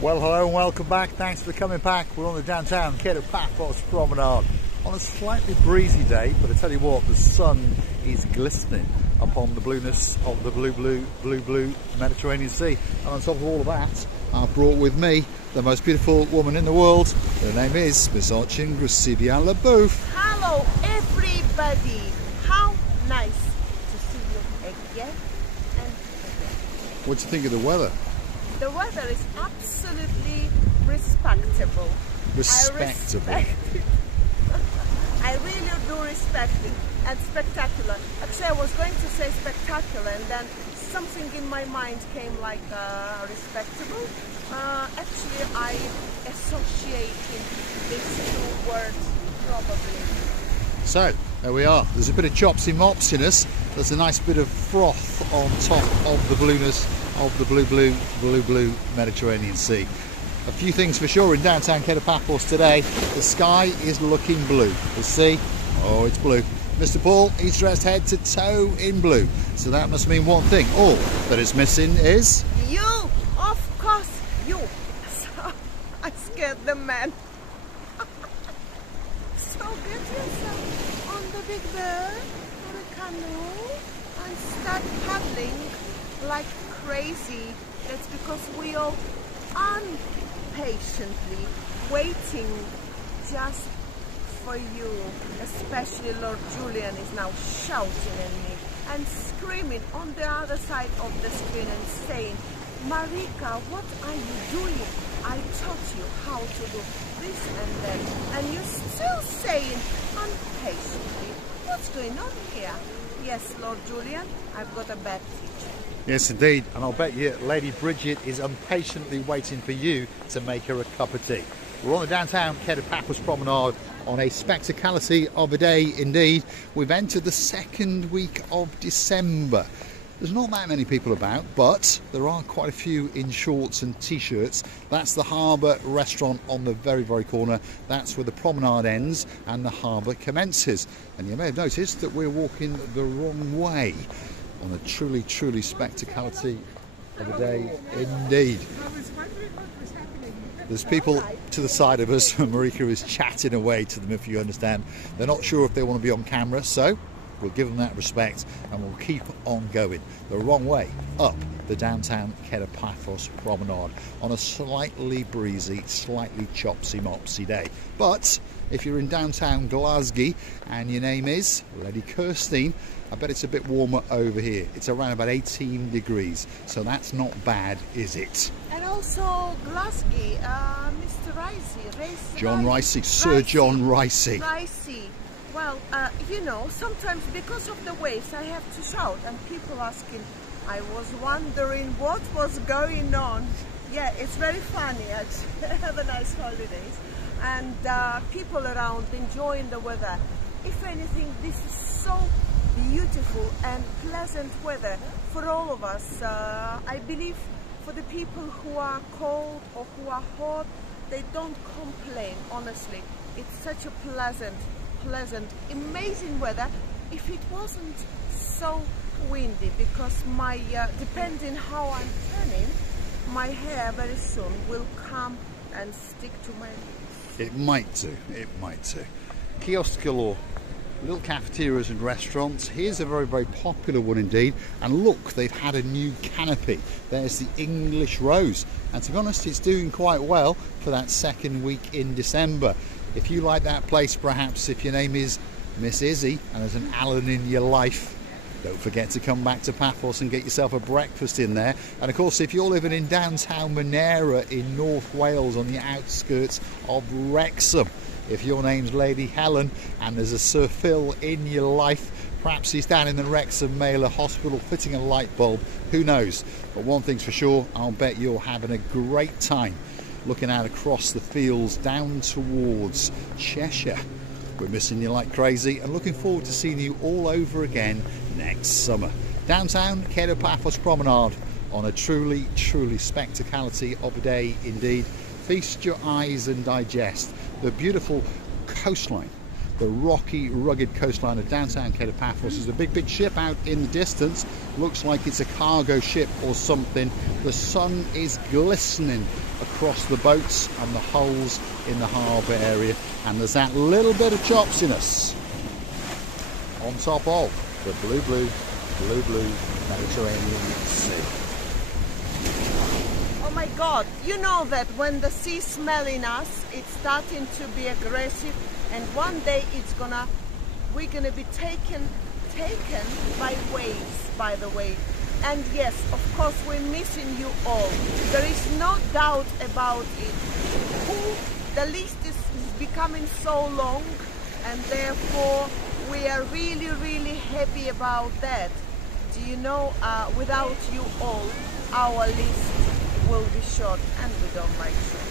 Well, hello and welcome back. Thanks for coming back. We're on the downtown Paphos Promenade on a slightly breezy day, but I tell you what, the sun is glistening upon the blueness of the blue Mediterranean Sea. And on top of all of that, I've brought with me the most beautiful woman in the world. Her name is Miss Archin Gracivia Lebouf. Hello everybody. How nice to see you again and again. What do you think of the weather? The weather is absolutely respectable. Respectable. I really do respect it, and spectacular. Actually, I was going to say spectacular, and then something in my mind came like respectable. Actually, I associate these two words probably. So, there we are. There's a bit of chopsy mopsiness. There's a nice bit of froth on top of the blueness of the blue Mediterranean Sea. A few things for sure in downtown Paphos today. The sky is looking blue. The sea, oh, it's blue. Mr. Paul, he's dressed head to toe in blue. So that must mean one thing. All that is missing is... You! Of course, you! So, I scared the man. So get yourself on the big bird or a canoe and start paddling like crazy. That's because we all impatiently waiting just for you. Especially Lord Julian is now shouting at me and screaming on the other side of the screen and saying, Marika, what are you doing? I taught you how to do this and that, and you're still saying impatiently, what's going on here? Yes, Lord Julian, I've got a bad teacher. Yes, indeed, and I'll bet you Lady Bridget is impatiently waiting for you to make her a cup of tea. We're on the downtown Paphos Promenade on a spectacality of a day indeed. We've entered the second week of December. There's not that many people about, but there are quite a few in shorts and t-shirts. That's the Harbour restaurant on the very corner. That's where the promenade ends and the harbour commences. And you may have noticed that we're walking the wrong way on a truly spectacality of a day indeed. There's people to the side of us, and Marika is chatting away to them, if you understand. They're not sure if they want to be on camera, so we'll give them that respect and we'll keep on going the wrong way up the downtown Paphos Promenade on a slightly breezy, slightly chopsy-mopsy day. But if you're in downtown Glasgow and your name is Lady Kirstine, I bet it's a bit warmer over here. It's around about 18 degrees, so that's not bad, is it? And also Glasgow, Mr. Ricey. John Ricey, Sir John Ricey. Ricey. Well, you know, sometimes because of the waves I have to shout and people asking, I was wondering what was going on. Yeah, it's very funny actually. Have a nice holidays. And people around enjoying the weather. If anything, this is so beautiful and pleasant weather for all of us. I believe for the people who are cold or who are hot, they don't complain, honestly. It's such a pleasant, amazing weather if it wasn't so windy, because my depending how I'm turning, my hair very soon will come and stick to my lips. It might do. Kiosks galore, little cafeterias and restaurants. Here's a very popular one indeed, and look, they've had a new canopy. There's the English Rose, and to be honest, it's doing quite well for that second week in December. If you like that place, perhaps if your name is Miss Izzy and there's an Alan in your life, don't forget to come back to Paphos and get yourself a breakfast in there. And of course, if you're living in downtown Monera in North Wales on the outskirts of Wrexham, if your name's Lady Helen and there's a Sir Phil in your life, perhaps he's down in the Wrexham Mailer Hospital fitting a light bulb, who knows. But one thing's for sure, I'll bet you're having a great time looking out across the fields down towards Cheshire. We're missing you like crazy and looking forward to seeing you all over again next summer. Downtown Paphos Promenade on a truly spectacality of a day indeed. Feast your eyes and digest the beautiful coastline, the rocky, rugged coastline of downtown Paphos. There's a big ship out in the distance. Looks like it's a cargo ship or something. The sun is glistening across the boats and the hulls in the harbour area, and there's that little bit of chopsiness on top of the blue Mediterranean Sea. Oh my God, you know that when the sea smelling us, it's starting to be aggressive, and one day we're gonna be taken by waves, by the way. And yes, of course, we're missing you all. There is no doubt about it. The list is becoming so long, and therefore we are really happy about that. Do you know, without you all, our list will be short, and we don't like short.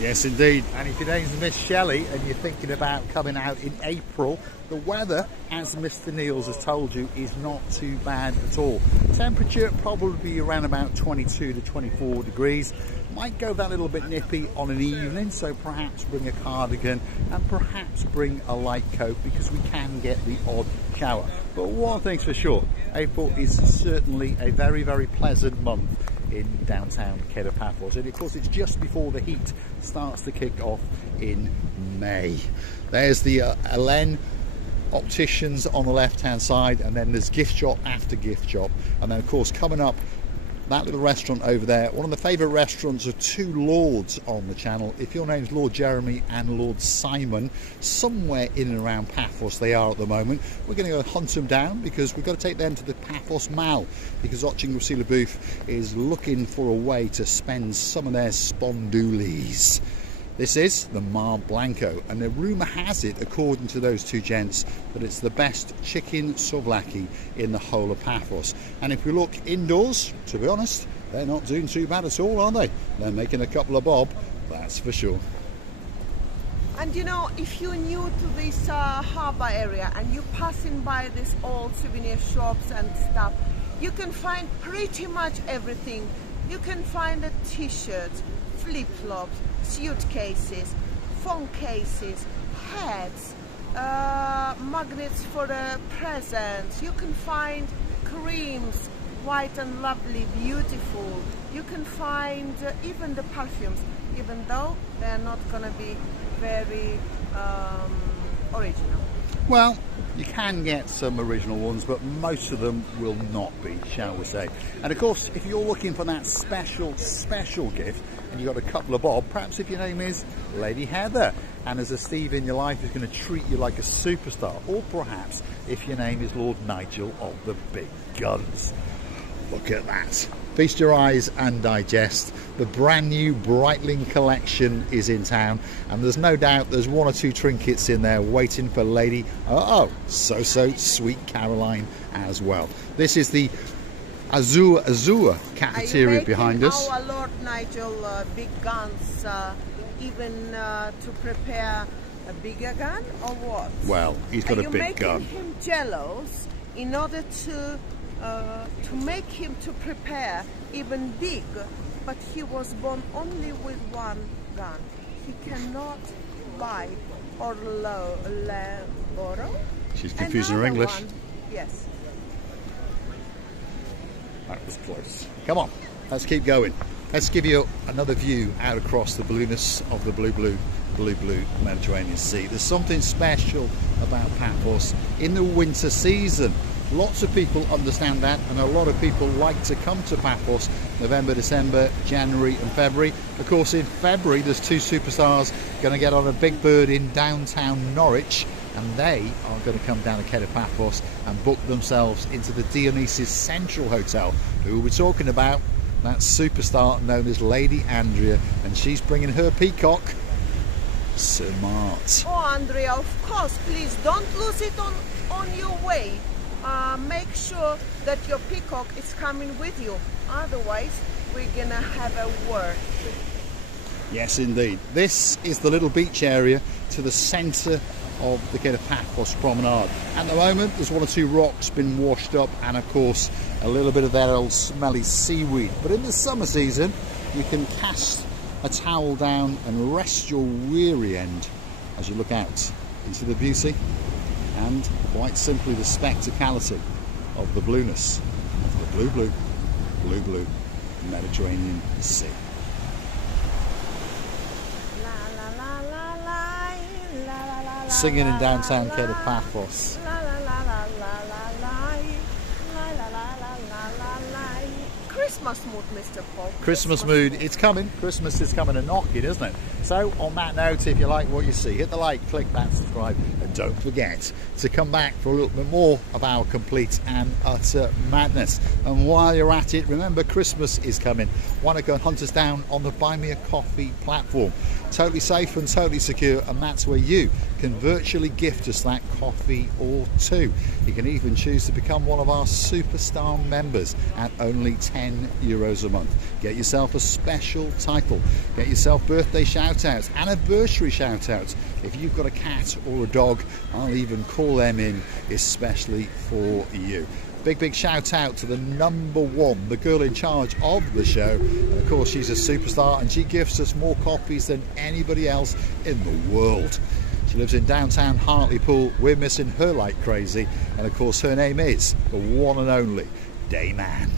Yes, indeed. And if your name's Miss Shelley and you're thinking about coming out in April, the weather, as Mr. Niels has told you, is not too bad at all. Temperature probably be around about 22 to 24 degrees. Might go that little bit nippy on an evening, so perhaps bring a cardigan and perhaps bring a light coat, because we can get the odd shower. But one thing's for sure, April is certainly a very pleasant month in downtown Paphos, and of course it's just before the heat starts to kick off in May. There's the Elen opticians on the left hand side, and then there's gift shop after gift shop, and then of course coming up that little restaurant over there, one of the favourite restaurants of two lords on the channel. If your name's Lord Jeremy and Lord Simon, somewhere in and around Paphos they are at the moment. We're going to go hunt them down, because we've got to take them to the Paphos Mall, because Oching Wasila Booth is looking for a way to spend some of their spondoolies. This is the Mar Blanco, and the rumour has it, according to those two gents, that it's the best chicken souvlaki in the whole of Paphos. And if we look indoors, to be honest, they're not doing too bad at all, are they? They're making a couple of bob, that's for sure. And you know, if you're new to this harbour area and you're passing by these old souvenir shops and stuff, you can find pretty much everything. You can find a t-shirt, flip-flops, suitcases, phone cases, hats, magnets for presents. You can find creams, white and lovely, beautiful. You can find even the perfumes, even though they're not going to be very original. Well, you can get some original ones, but most of them will not be, shall we say. And of course, if you're looking for that special gift, and you've got a couple of bob, perhaps if your name is Lady Heather, and there's a Steve in your life who's going to treat you like a superstar, or perhaps if your name is Lord Nigel of the Big Guns. Look at that. Feast your eyes and digest. The brand new Breitling collection is in town, and there's no doubt there's one or two trinkets in there waiting for Lady so sweet Caroline as well. This is the Azure cafeteria behind us. Our Lord Nigel big guns even to prepare a bigger gun, or what? Well, he's got a big gun. Are you making him jealous in order to make him to prepare even big? But he was born only with one gun. He cannot buy or borrow. She's confusing her English. One. Yes. That was close. Come on, let's keep going. Let's give you another view out across the blueness of the blue Mediterranean Sea. There's something special about Paphos in the winter season. Lots of people understand that, and a lot of people like to come to Paphos November, December, January and February. Of course, in February there's two superstars going to get on a big bird in downtown Norwich, and they are going to come down to Paphos and book themselves into the Dionysus Central Hotel. Who we'll be talking about? That superstar known as Lady Andrea, and she's bringing her peacock, Sir Mart. Oh, Andrea, of course, please don't lose it on your way. Make sure that your peacock is coming with you, otherwise we're gonna have a word. Yes, indeed. This is the little beach area to the centre of the Paphos Promenade. At the moment there's one or two rocks been washed up, and of course a little bit of that old smelly seaweed. But in the summer season you can cast a towel down and rest your weary end as you look out into the beauty and quite simply the spectacality of the blueness of the blue Mediterranean Sea. singing in downtown Paphos. La la la la la la la la la la la la la. Christmas mood, Mr. Paul. Christmas mood, it's coming. Christmas is coming a knocking, isn't it? So on that note, if you like what you see, hit the like, click that subscribe, and don't forget to come back for a little bit more of our complete and utter madness. And while you're at it, remember Christmas is coming. Want to go and hunt us down on the Buy Me a Coffee platform. Totally safe and totally secure, and that's where you can virtually gift us that coffee or two. You can even choose to become one of our superstar members at only €10 a month. Get yourself a special title, get yourself birthday shout outs, anniversary shout outs. If you've got a cat or a dog, I'll even call them in especially for you. Big shout out to the #1, the girl in charge of the show. And of course, she's a superstar and she gifts us more copies than anybody else in the world. She lives in downtown Hartlepool. We're missing her like crazy. And of course, her name is the one and only Dayman.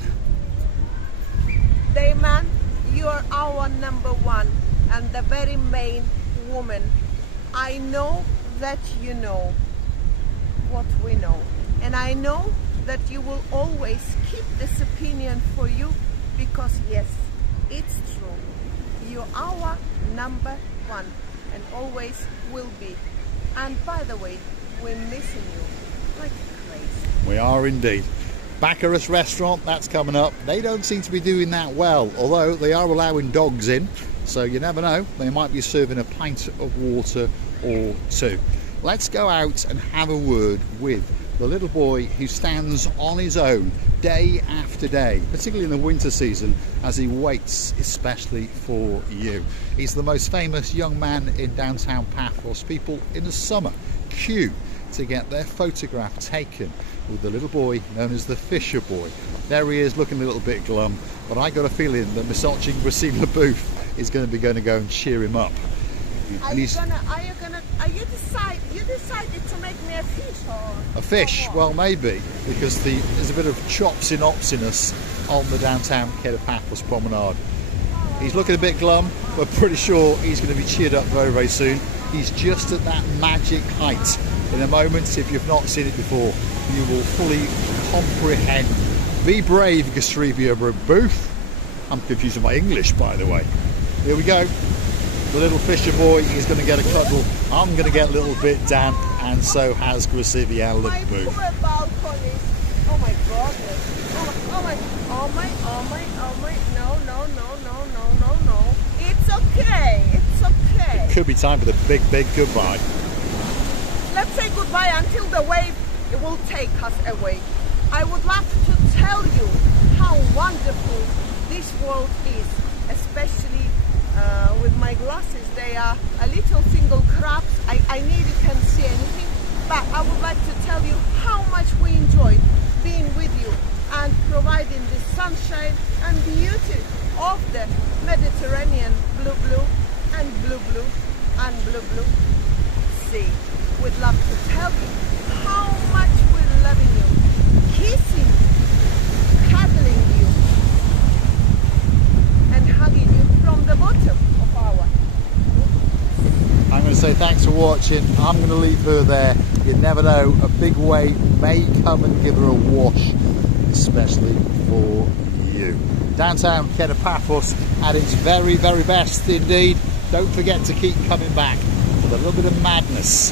Dayman, you are our #1 and the very main woman. I know that you know what we know. And I know that you will always keep this opinion for you, because yes, it's true. You're our #1 and always will be. And by the way, we're missing you like crazy. We are indeed. Baccarat restaurant, that's coming up. They don't seem to be doing that well, although they are allowing dogs in, so you never know, they might be serving a pint of water or two. Let's go out and have a word with the little boy who stands on his own day after day, particularly in the winter season, as he waits especially for you. He's the most famous young man in downtown Paphos. People in the summer queue to get their photograph taken with the little boy known as the Fisher Boy. There he is, looking a little bit glum, but I got a feeling that Miss Ochin is going to go and cheer him up. You decided to make me a fish or a fish? Well, maybe, because there's a bit of chopsinopsiness on the downtown Paphos Promenade. He's looking a bit glum, but pretty sure he's going to be cheered up very soon. He's just at that magic height. In a moment, if you've not seen it before, you will fully comprehend. Be brave, Gastrevia Booth. I'm confusing my English, by the way. Here we go. The little Fisher Boy is going to get a cuddle. I'm going to get a little bit damp, and so has Gastrevia Booth. My poor balcony. Oh my goodness. Oh my. No. It's okay. It could be time for the big goodbye. Let's say goodbye until the wave will take us away. I would love to tell you how wonderful this world is, especially with my glasses. They are a little single crabs. I nearly can't see anything, but I would like to tell you how much we enjoy being with you and providing the sunshine and beauty of the Mediterranean blue and blue sea. We'd love to tell you how much we're loving you, kissing you, cuddling you, and hugging you from the bottom of our. I'm going to say thanks for watching. I'm going to leave her there. You never know, a big wave may come and give her a wash, especially for you. Downtown Paphos at its very best indeed. Don't forget to keep coming back for a little bit of madness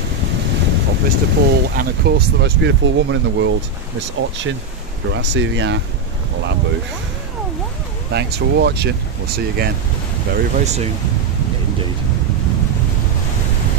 of Mr. Paul, and of course the most beautiful woman in the world, Miss Ochin Booth. Thanks for watching. We'll see you again very soon indeed.